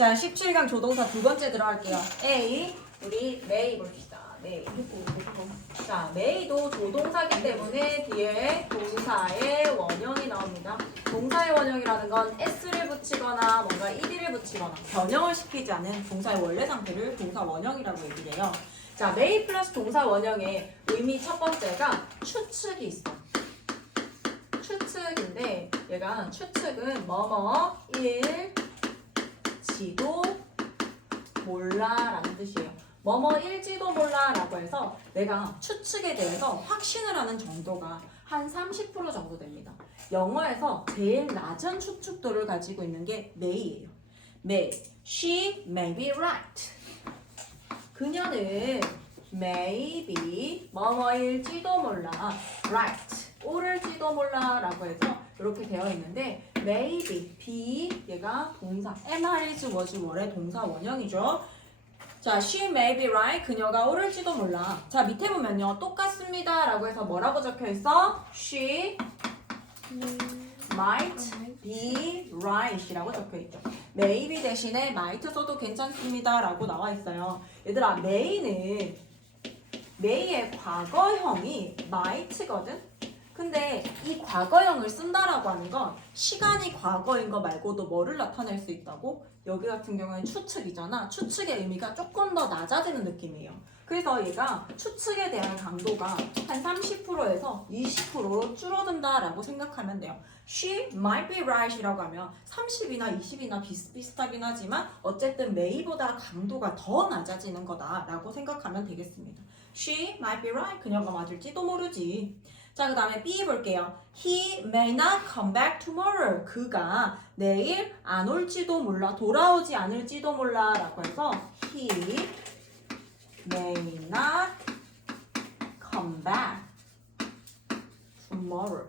자, 17강 조동사 두 번째 들어갈게요. A, 우리 may 봅시다. may. 자, may도 조동사기 때문에 뒤에 동사의 원형이 나옵니다. 동사의 원형이라는 건 s를 붙이거나 뭔가 ed를 붙이거나 변형을 시키지 않은 동사의 원래 상태를 동사 원형이라고 얘기를 해요. 자, may 플러스 동사 원형의 의미 첫 번째가 추측이 있어. 추측인데 얘가 추측은 뭐뭐 일지도 몰라라는 뜻이에요. 뭐뭐일지도 몰라라고 해서 내가 추측에 대해서 확신을 하는 정도가 한 30% 정도 됩니다. 영어에서 제일 낮은 추측도를 가지고 있는 게 may예요. may. She may be right. 그녀는 maybe 뭐뭐일지도 몰라 right 옳을지도 몰라라고 해서 이렇게 되어 있는데 maybe be 얘가 동사 am, is, was, were의 동사 원형이죠. 자, she may be right 그녀가 옳을지도 몰라. 자, 밑에 보면요 똑같습니다 라고 해서 뭐라고 적혀 있어? she might be right 이라고 적혀 있죠. maybe 대신에 might 써도 괜찮습니다 라고 나와 있어요. 얘들아, may의 과거형이 might거든? 근데 이 과거형을 쓴다라고 하는 건 시간이 과거인 거 말고도 뭐를 나타낼 수 있다고? 여기 같은 경우에는 추측이잖아. 추측의 의미가 조금 더 낮아지는 느낌이에요. 그래서 얘가 추측에 대한 강도가 한 30%에서 20%로 줄어든다라고 생각하면 돼요. She might be right 이라고 하면 30이나 20이나 비슷비슷하긴 하지만 어쨌든 may보다 강도가 더 낮아지는 거다라고 생각하면 되겠습니다. She might be right. 그녀가 맞을지도 모르지. 자, 그 다음에 B 볼게요. He may not come back tomorrow. 그가 내일 안 올지도 몰라. 돌아오지 않을지도 몰라. 라고 해서 He may not come back tomorrow.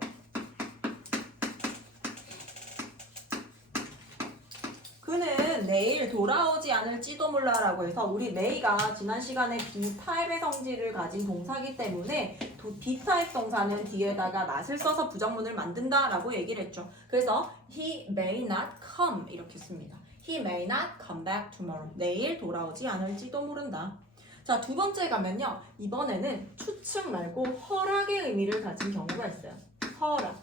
그는 내일 돌아오지 않을지도 몰라라고 해서 우리 may가 지난 시간에 B타입의 성질을 가진 동사기 때문에 B타입 동사는 뒤에다가 not을 써서 부정문을 만든다라고 얘기를 했죠. 그래서 he may not come 이렇게 씁니다. He may not come back tomorrow. 내일 돌아오지 않을지도 모른다. 자, 두 번째 가면요. 이번에는 추측 말고 허락의 의미를 가진 경우가 있어요. 허락,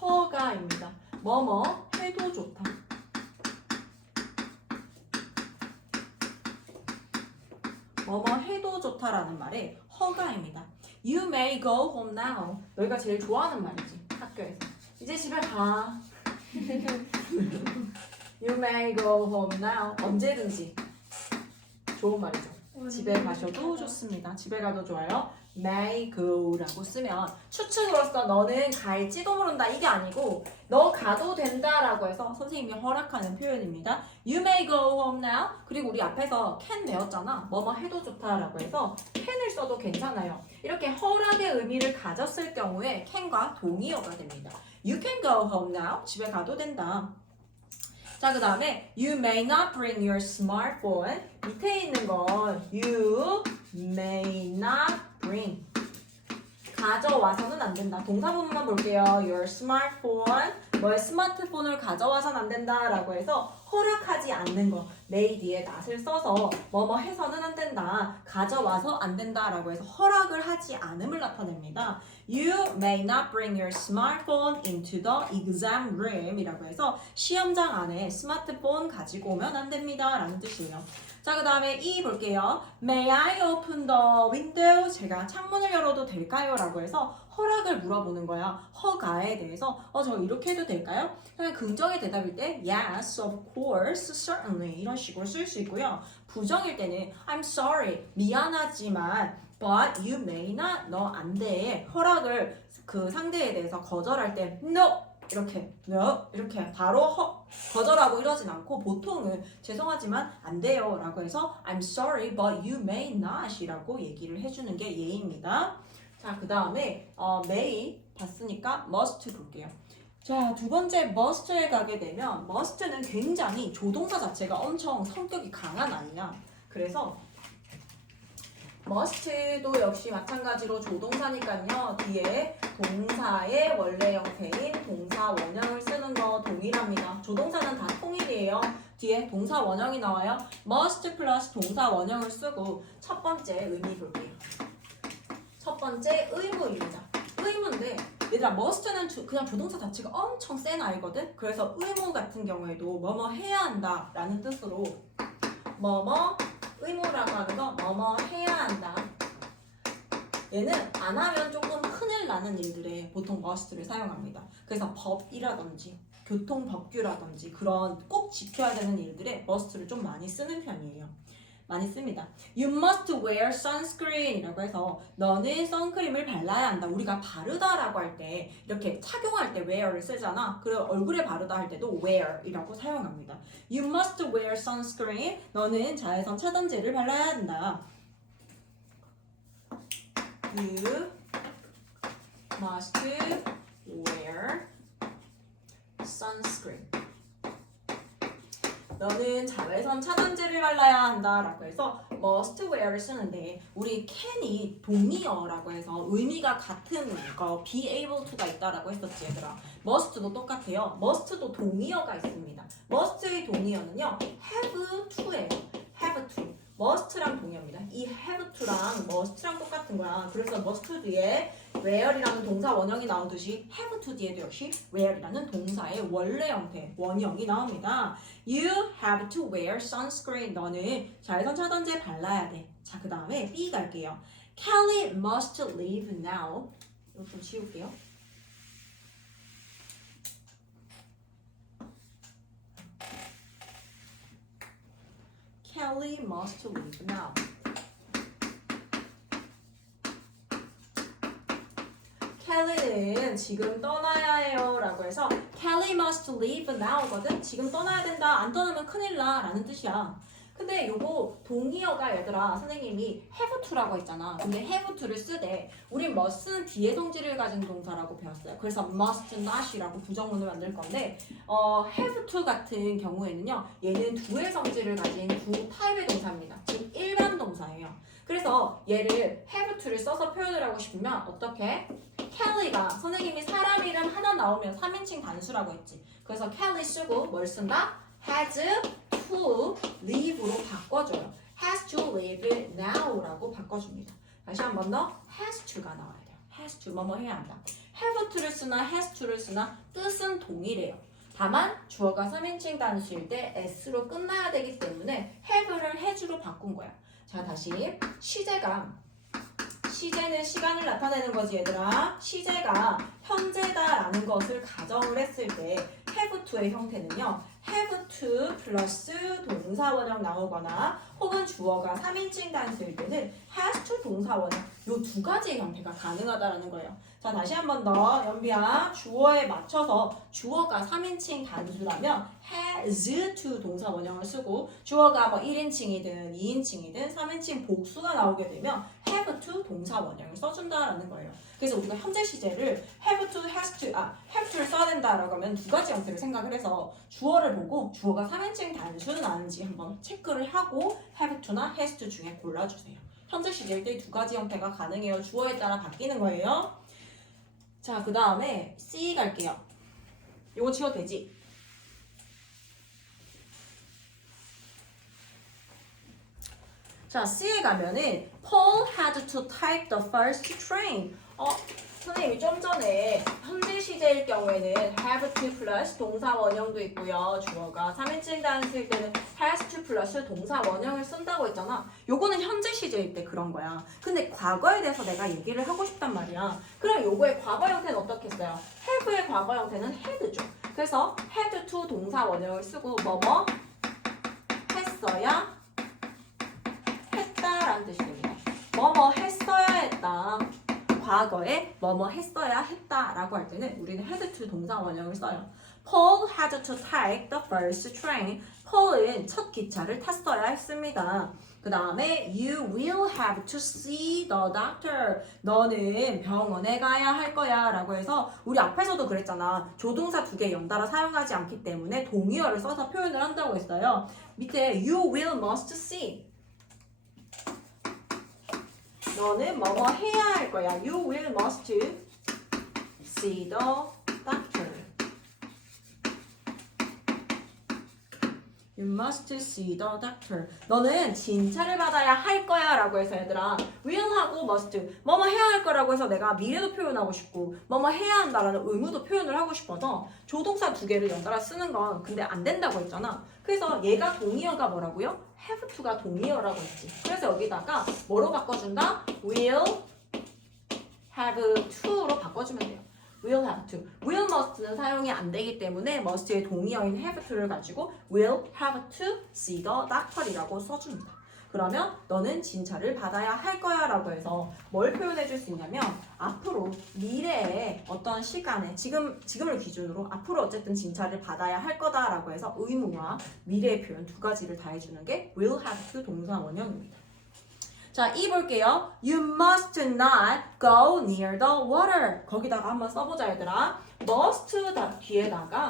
허가입니다. 뭐뭐 해도 좋다. 뭐뭐 해도 좋다라는 말의 허가입니다. You may go home now. 너희가 제일 좋아하는 말이지, 학교에서. 이제 집에 가. You may go home now. 언제든지. 좋은 말이죠. 집에 가셔도 좋습니다. 집에 가도 좋아요. may go라고 쓰면 추측으로서 너는 갈지도 모른다 이게 아니고 너 가도 된다라고 해서 선생님이 허락하는 표현입니다. You may go home now. 그리고 우리 앞에서 can 배웠잖아. 뭐뭐 해도 좋다라고 해서 can을 써도 괜찮아요. 이렇게 허락의 의미를 가졌을 경우에 can과 동의어가 됩니다. You can go home now. 집에 가도 된다. 자, 그 다음에 You may not bring your smartphone. 밑에 있는 건 You may not bring. 가져와서는 안 된다. 동사 부분만 볼게요. Your smartphone. 너의 스마트폰을 가져와서는 안 된다라고 해서 허락하지 않는 거. may 뒤에 not을 써서 뭐뭐 해서는 안 된다. 가져와서 안 된다라고 해서 허락을 하지 않음을 나타냅니다. You may not bring your smartphone into the exam room 이라고 해서 시험장 안에 스마트폰 가지고 오면 안 됩니다 라는 뜻이에요. 자, 그 다음에 E 볼게요. May I open the window? 제가 창문을 열어도 될까요? 라고 해서 허락을 물어보는 거야. 허가에 대해서 저 이렇게 해도 될까요? 그냥 긍정의 대답일 때 Yes, of course, certainly 이런 식으로 쓸 수 있고요. 부정일 때는 I'm sorry, 미안하지만 But you may not, 너 안 돼. 허락을 그 상대에 대해서 거절할 때 No! 이렇게 no 이렇게 바로 거절하고 이러진 않고 보통은 죄송하지만 안 돼요 라고 해서 I'm sorry but you may not 이라고 얘기를 해주는 게 예입니다. 자, 그 다음에 may 봤으니까 must 볼게요. 자, 두 번째 must에 가게 되면 must는 굉장히 조동사 자체가 엄청 성격이 강한 아이야. 그래서 must도 역시 마찬가지로 조동사니까요. 뒤에 동사의 원래 형태인 동사 원형을 쓰는 거 동일합니다. 조동사는 다 통일이에요. 뒤에 동사 원형이 나와요. must 플러스 동사 원형을 쓰고 첫 번째 의미 볼게요. 첫 번째 의무입니다. 의무인데 얘들아 must는 그냥 조동사 자체가 엄청 센 아이거든. 그래서 의무 같은 경우에도 뭐뭐 해야 한다 라는 뜻으로 뭐뭐 의무라고 하는 거 뭐뭐 해야 한다. 얘는 안 하면 조금 큰일 나는 일들에 보통 must를 사용합니다. 그래서 법이라든지 교통법규라든지 그런 꼭 지켜야 되는 일들에 must를 좀 많이 쓰는 편이에요. 많이 씁니다. You must wear sunscreen이라고 해서 너는 선크림을 발라야 한다. 우리가 바르다라고 할 때 이렇게 착용할 때 wear를 쓰잖아. 그리고 얼굴에 바르다 할 때도 wear이라고 사용합니다. You must wear sunscreen. 너는 자외선 차단제를 발라야 한다. You must wear sunscreen. 너는 자외선 차단제를 발라야 한다 라고 해서 must wear를 쓰는데 우리 can이 동의어라고 해서 의미가 같은 거 be able to가 있다라고 했었지 얘들아. must도 똑같아요. must도 동의어가 있습니다. must의 동의어는요 have to예요. have to. must랑 동의어입니다. 이 have to랑 must랑 똑같은 거야. 그래서 must 뒤에 where이라는 동사 원형이 나오듯이 have to 뒤에도 역시 where이라는 동사의 원래 형태, 원형이 나옵니다. You have to wear sunscreen. 너는 자외선 차단제 발라야 돼. 자, 그 다음에 B 갈게요. Kelly must leave now. 이거 좀 지울게요. Kelly must leave now. 켈리는 지금 떠나야 해요 라고 해서 Kelly must leave now거든. 지금 떠나야 된다. 안 떠나면 큰일 나 라는 뜻이야. 근데 요거 동의어가 얘들아 선생님이 have to라고 했잖아. 근데 have to를 쓰되 우린 must는 뒤에 성질을 가진 동사라고 배웠어요. 그래서 must not이라고 부정문을 만들 건데 have to 같은 경우에는요 얘는 두의 성질을 가진 두 타입의 동사입니다. 즉 일반 동사예요. 그래서 얘를 have to를 써서 표현을 하고 싶으면 어떻게? Kelly가 선생님이 사람 이름 하나 나오면 3인칭 단수라고 했지. 그래서 Kelly 쓰고 뭘 쓴다? has to leave로 바꿔줘요. has to leave now라고 바꿔줍니다. 다시 한 번 더 has to가 나와야 돼요. has to 뭐뭐 해야 한다. have to를 쓰나 has to를 쓰나 뜻은 동일해요. 다만 주어가 3인칭 단수일 때 s로 끝나야 되기 때문에 have를 has로 바꾼 거야. 자 다시 시제는 시간을 나타내는 거지 얘들아. 시제가 현재다라는 것을 가정을 했을 때 have to의 형태는요. have to 플러스 동사 원형 나오거나 혹은 주어가 3인칭 단수일 때는 has to 동사 원형 요 두 가지의 형태가 가능하다라는 거예요. 자 다시 한 번 더 연비야. 주어에 맞춰서 주어가 3인칭 단수라면 has to 동사 원형을 쓰고 주어가 뭐 1인칭이든 2인칭이든 3인칭 복수가 나오게 되면 have to 동사 원형을 써준다라는 거예요. 그래서 우리가 현재 시제를 have to, have to를 써야 된다라고 하면 두 가지 형태를 생각을 해서 주어를 보고 주어가 3인칭 단수는 아닌지 한번 체크를 하고 have to나 has to 중에 골라주세요. 현재 시제일 때 두 가지 형태가 가능해요. 주어에 따라 바뀌는 거예요. 자, 그 다음에 C 갈게요. 이거 지워도 되지? 자, C에 가면은 Paul had to take the first train. 선생님이 좀 전에 현재 시제일 경우에는 have to 플러스 동사 원형도 있고요. 주어가 3인칭 단수일 때는 has to 플러스 동사 원형을 쓴다고 했잖아. 요거는 현재 시제일 때 그런 거야. 근데 과거에 대해서 내가 얘기를 하고 싶단 말이야. 그럼 요거의 과거 형태는 어떻게 써요? have의 과거 형태는 had죠. 그래서 had to 동사 원형을 쓰고 뭐뭐 했어야 했다라는 뜻이 됩니다. 뭐뭐 했어야 했다. 과거에 뭐뭐 했어야 했다라고 할 때는 우리는 had to 동사 원형을 써요. Paul had to take the first train. Paul은 첫 기차를 탔어야 했습니다. 그 다음에 you will have to see the doctor. 너는 병원에 가야 할 거야 라고 해서 우리 앞에서도 그랬잖아. 조동사 두 개 연달아 사용하지 않기 때문에 동의어를 써서 표현을 한다고 했어요. 밑에 you will must see. 너는 뭐뭐 해야 할 거야. You will must see the doctor. You must see the doctor. 너는 진찰을 받아야 할 거야 라고 해서 얘들아 will하고 must 뭐뭐 해야 할 거라고 해서 내가 미래도 표현하고 싶고 뭐뭐 해야 한다라는 의무도 표현을 하고 싶어서 조동사 두 개를 연달아 쓰는 건 근데 안 된다고 했잖아. 그래서 얘가 동의어가 뭐라고요? have to가 동의어라고 했지. 그래서 여기다가 뭐로 바꿔준다? will have to로 바꿔주면 돼요. will have to. will must는 사용이 안 되기 때문에 must의 동의어인 have to를 가지고 will have to see the doctor이라고 써줍니다. 그러면 너는 진찰을 받아야 할 거야 라고 해서 뭘 표현해 줄 수 있냐면 앞으로 미래의 어떤 시간에 지금을 기준으로 앞으로 어쨌든 진찰을 받아야 할 거다 라고 해서 의무와 미래의 표현 두 가지를 다 해주는 게 will have to 동사 원형입니다. 자, 이 볼게요. You must not go near the water. 거기다가 한번 써보자 얘들아. must 뒤에다가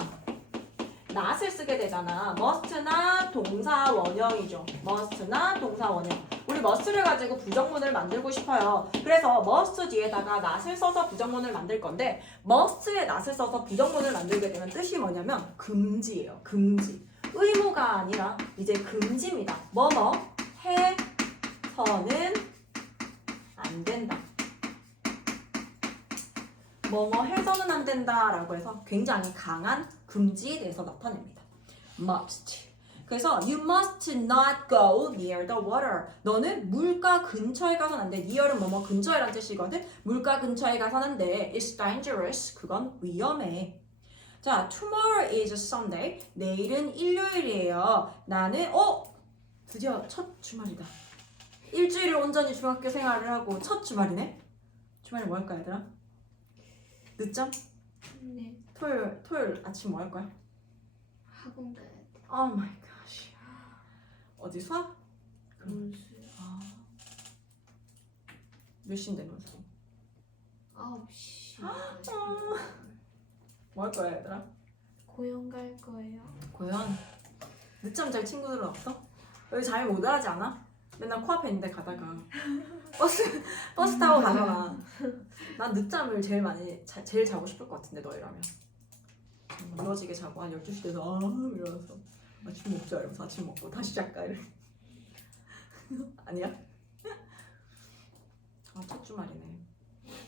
not을 쓰게 되잖아. must not 동사 원형이죠. must not 동사 원형. 우리 must를 가지고 부정문을 만들고 싶어요. 그래서 must 뒤에다가 not을 써서 부정문을 만들 건데 must에 not을 써서 부정문을 만들게 되면 뜻이 뭐냐면 금지예요. 금지. 의무가 아니라 이제 금지입니다. 뭐뭐 해서는 안 된다. 뭐뭐 해서는 안 된다라고 해서 굉장히 강한 금지에 대해서 나타냅니다. must. 그래서 you must not go near the water. 너는 물가 근처에 가서는 안 돼. near은 뭐뭐 근처에란 뜻이거든. 물가 근처에 가서는 안 돼. It's dangerous. 그건 위험해. 자, tomorrow is Sunday. 내일은 일요일이에요. 나는 드디어 첫 주말이다. 일주일을 온전히 중학교 생활을 하고 첫 주말이네. 주말에 뭐 할까 얘들아? 늦잠? 네. 토요일 아침 뭐 할 거야? 학원 가야 돼. Oh my gosh. 어디 수학? 논술. 몇 시인데 논술? 9시. 뭐 할 거야 얘들아? 고용 갈 거예요. 고현. 늦잠 잘 친구들은 없어? 여기 잠이 못 오지 않아? 맨날 코앞에 있는데 가다가 버스 타고 가잖아. 난 늦잠을 제일 자고 싶을 것 같은데 너희라면. 무너지게 자고 한 12시 돼서 이러면서 아침 먹자 이러면서 아침 먹고 다시 잘까 이래. 아니야? 첫 주말이네.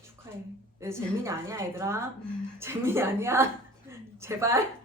축하해. 재민이 아니야 얘들아. 재민이 아니야. 제발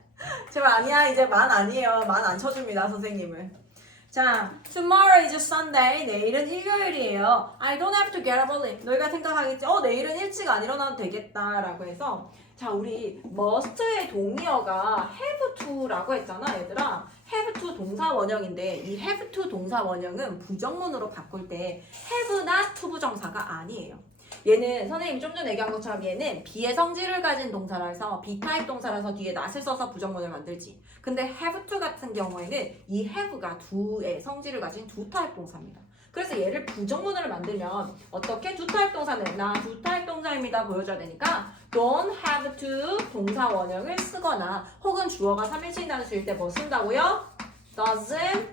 아니야. 이제 만 아니에요. 만 안 쳐줍니다 선생님을. 자, tomorrow is Sunday. 내일은 일요일이에요. I don't have to get up early. 너희가 생각하겠지? 내일은 일찍 안 일어나도 되겠다 라고 해서 자, 우리 must의 동의어가 have to라고 했잖아 얘들아. have to 동사 원형인데 이 have to 동사 원형은 부정문으로 바꿀 때 have not to 부정사가 아니에요. 얘는 선생님이 좀 전에 얘기한 것처럼 얘는 B의 성질을 가진 동사라서 B타입 동사라서 뒤에 not을 써서 부정문을 만들지. 근데 have to 같은 경우에는 이 have가 두의 성질을 가진 두 타입 동사입니다. 그래서 얘를 부정문으로 만들면 어떻게? 두 타입 동사는 나 두 타입 동사입니다 보여줘야 되니까 don't have to 동사 원형을 쓰거나 혹은 주어가 3인칭 단수일 때 뭐 쓴다고요? doesn't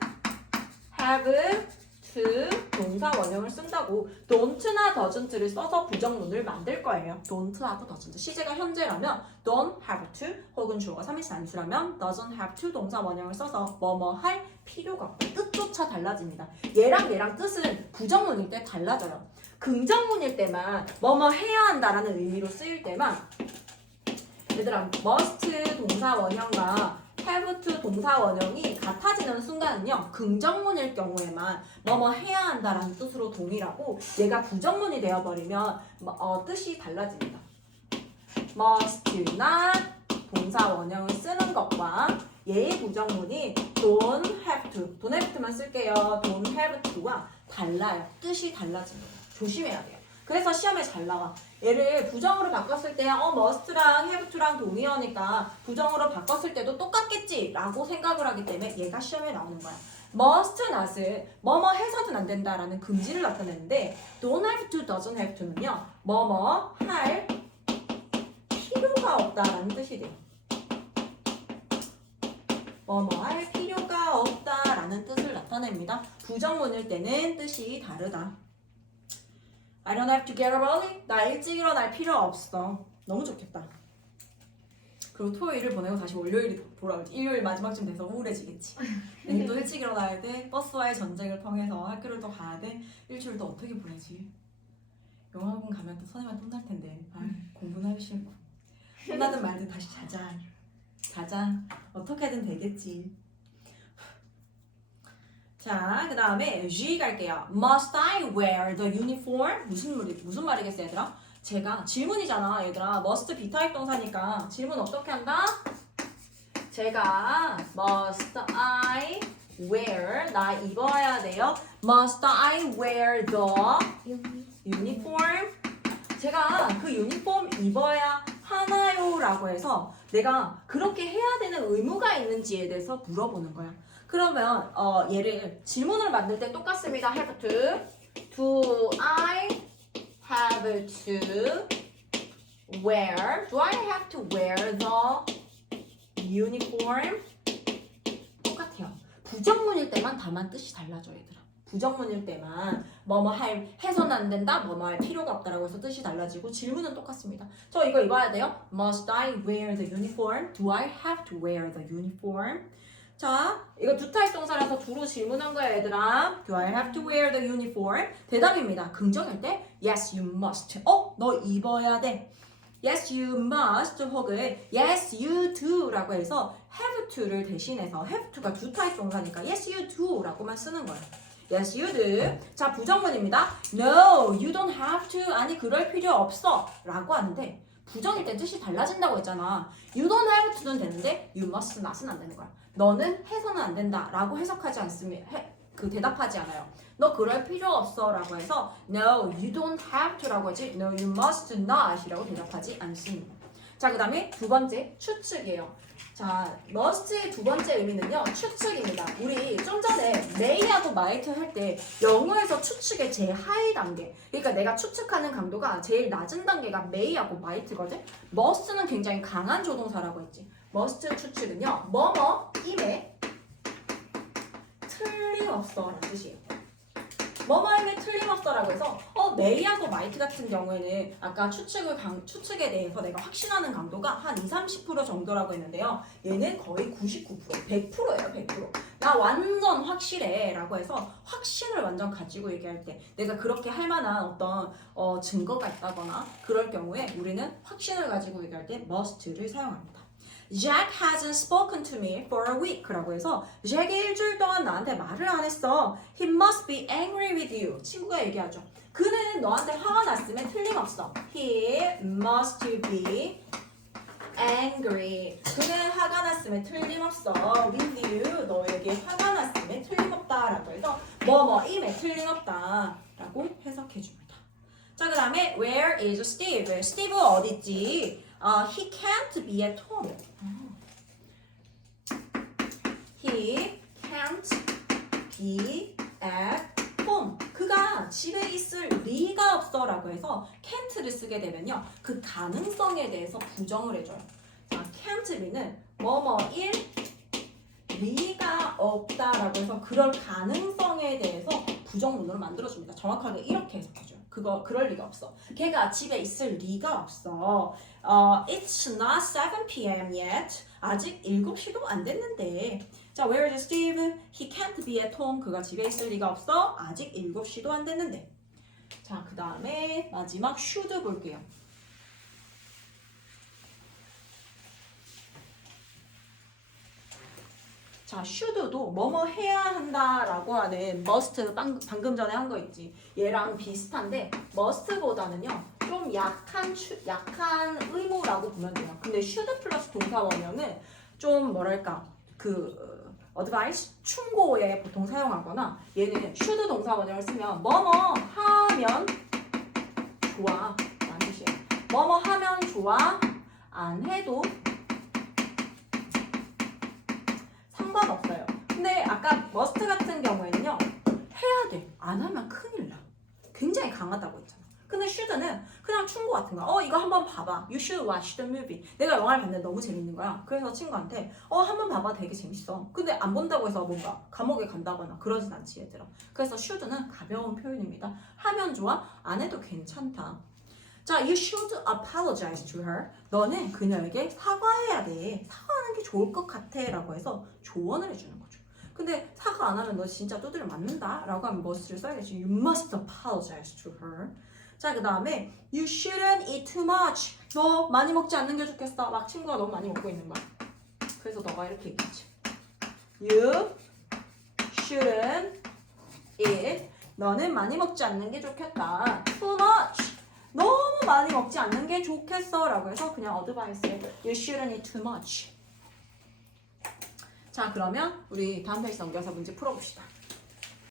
have to 동사 원형을 쓴다고. don't나 doesn't를 써서 부정문을 만들 거예요. don't하고 doesn't. 시제가 현재라면 don't have to 혹은 주어가 3인칭 단수라면 doesn't have to 동사 원형을 써서 뭐뭐 할 필요가 없다. 뜻조차 달라집니다. 얘랑 뜻은 부정문일 때 달라져요. 긍정문일 때만 뭐뭐 해야 한다라는 의미로 쓰일 때만 얘들아 must 동사 원형과 have to 동사 원형이 같아지는 순간은요 긍정문일 경우에만 뭐뭐 해야 한다라는 뜻으로 동일하고 얘가 부정문이 되어버리면 뜻이 달라집니다. must not 동사 원형을 쓰는 것과 얘의 부정문이 don't have to만 쓸게요. don't have to와 달라요. 뜻이 달라집니다. 조심해야 돼요. 그래서 시험에 잘 나와. 얘를 부정으로 바꿨을 때 must랑 have to랑 동의어니까 부정으로 바꿨을 때도 똑같겠지 라고 생각을 하기 때문에 얘가 시험에 나오는 거야. must not을 뭐뭐 해서는 안 된다라는 금지를 나타내는데 don't have to, doesn't have to는요 뭐뭐 할 필요가 없다라는 뜻이 돼요. 뭐뭐 할 필요가 없다라는 뜻을 나타냅니다. 부정문일 때는 뜻이 다르다. I don't have to get up early. 나 일찍 일어날 필요 없어. 너무 좋겠다. 그리고 토요일을 보내고 다시 월요일이 돌아오지. 일요일 마지막쯤 돼서 우울해지겠지. 내일 또 일찍 일어나야 돼. 버스와의 전쟁을 통해서 학교를 또 가야 돼. 일주일 또 어떻게 보내지? 영어학원 가면 또 선생님한테 혼날 텐데. 공부는 하기 싫고. 혼나든 말든 다시 자자. 자자. 어떻게든 되겠지. 자, 그 다음에 G 갈게요. Must I wear the uniform? 무슨 말이겠어, 얘들아? 제가 질문이잖아, 얘들아. must B타입 동사니까 질문 어떻게 한다? 제가 must I wear 나 입어야 돼요. Must I wear the uniform? 제가 그 유니폼 입어야 하나요? 라고 해서 내가 그렇게 해야 되는 의무가 있는지에 대해서 물어보는 거야. 그러면 얘를 질문을 만들 때 똑같습니다. have to. Do I have to wear? Do I have to wear the uniform? 똑같아요. 부정문일 때만 다만 뜻이 달라져, 얘들아. 부정문일 때만 뭐뭐 해서는 안 된다, 뭐뭐 할 필요가 없다라고 해서 뜻이 달라지고 질문은 똑같습니다. 저 이거 입어야 돼요. Must I wear the uniform? Do I have to wear the uniform? 자, 이거 두 타입 동사라서 두로 질문한 거야, 얘들아. Do I have to wear the uniform? 대답입니다. 긍정일 때 Yes, you must. 너 입어야 돼. Yes, you must 혹은 Yes, you do 라고 해서 have to를 대신해서 have to가 두 타입 동사니까 Yes, you do 라고만 쓰는 거예요. Yes, you do. 자, 부정문입니다. No, you don't have to. 아니, 그럴 필요 없어. 라고 하는데 부정일 때 뜻이 달라진다고 했잖아. You don't have to는 되는데 you must not은 안 되는 거야. 너는 해서는 안 된다 라고 해석하지 않으면 대답하지 않아요. 너 그럴 필요 없어 라고 해서 No, you don't have to 라고 하지 No, you must not 이라고 대답하지 않습니다. 자, 그 다음에 두 번째 추측이에요. 자, must의 두 번째 의미는요, 추측입니다. 우리 좀 전에 may하고 might 할 때 영어에서 추측의 제하위 단계, 그러니까 내가 추측하는 강도가 제일 낮은 단계가 may하고 might거든. must는 굉장히 강한 조동사라고 했지. must 추측은요, 뭐뭐임에 틀림없어 라는 뜻이에요. 뭐뭐임에 틀림없어라고 해서 may하고 might 같은 경우에는 아까 추측에 대해서 내가 확신하는 강도가 한 20-30% 정도라고 했는데요. 얘는 거의 99%, 100%예요. 100%. 나 완전 확실해 라고 해서 확신을 완전 가지고 얘기할 때 내가 그렇게 할 만한 어떤 증거가 있다거나 그럴 경우에 우리는 확신을 가지고 얘기할 때 must를 사용합니다. Jack hasn't spoken to me for a week 라고 해서 잭이 일주일 동안 나한테 말을 안 했어. He must be angry with you. 친구가 얘기하죠. 그는 너한테 화가 났으면 틀림없어. He must be angry. 그는 화가 났으면 틀림없어. With you. 너에게 화가 났으면 틀림없다 라고 해서 뭐뭐임에 틀림없다 라고 해석해 줍니다. 자, 그 다음에 Where is Steve? Steve 어디 있지? He can't be at home. He can't be at home. 그가 집에 있을 리가 없어 라고 해서 can't를 쓰게 되면요, 그 가능성에 대해서 부정을 해줘요. 자, can't be는 뭐뭐일 리가 없다 라고 해서 그럴 가능성에 대해서 부정문으로 만들어줍니다. 정확하게 이렇게 해석해줘요. 그럴 리가 없어. 걔가 집에 있을 리가 없어. It's not 7 p.m. yet. 아직 7시도 안 됐는데. 자, where is Steve? He can't be at home. 그가 집에 있을 리가 없어. 아직 7시도 안 됐는데. 자, 그 다음에 마지막 should 볼게요. 자, should도 뭐뭐 해야 한다라고 하는 must 방금 전에 한 거 있지. 얘랑 비슷한데 must보다는요 좀 약한 의무라고 보면 돼요. 근데 should 플러스 동사 원형은 좀 뭐랄까 advice 충고에 보통 사용하거나 얘는 should 동사 원형을 쓰면 뭐뭐 하면 좋아 라는 뜻이에요. 뭐뭐 하면 좋아, 안 해도 상관없어요. 근데 아까 must 같은 경우에는요 해야 돼. 안 하면 큰일 나. 굉장히 강하다고 했잖아. 근데 should는 그냥 충고 같은 거. 이거 한번 봐봐. You should watch the movie. 내가 영화를 봤는데 너무 재밌는 거야. 그래서 친구한테 한번 봐봐. 되게 재밌어. 근데 안 본다고 해서 뭔가 감옥에 간다거나 그러진 않지, 얘들아. 그래서 should는 가벼운 표현입니다. 하면 좋아, 안 해도 괜찮다. 자, you should apologize to her. 너는 그녀에게 사과해야 돼. 사과하는 게 좋을 것 같아. 라고 해서 조언을 해주는 거죠. 근데 사과 안 하면 너 진짜 두드려 맞는다. 라고 하면 must를 써야겠지. You must apologize to her. 자, 그 다음에 you shouldn't eat too much. 너 많이 먹지 않는 게 좋겠어. 막 친구가 너무 많이 먹고 있는 거야. 그래서 너가 이렇게 얘기했지. You shouldn't eat. 너는 많이 먹지 않는 게 좋겠다. Too much. 너무 많이 먹지 않는 게 좋겠어. 라고 해서 그냥 어드바이스해. You shouldn't eat too much. 자, 그러면 우리 다음 페이지 넘겨서 문제 풀어봅시다.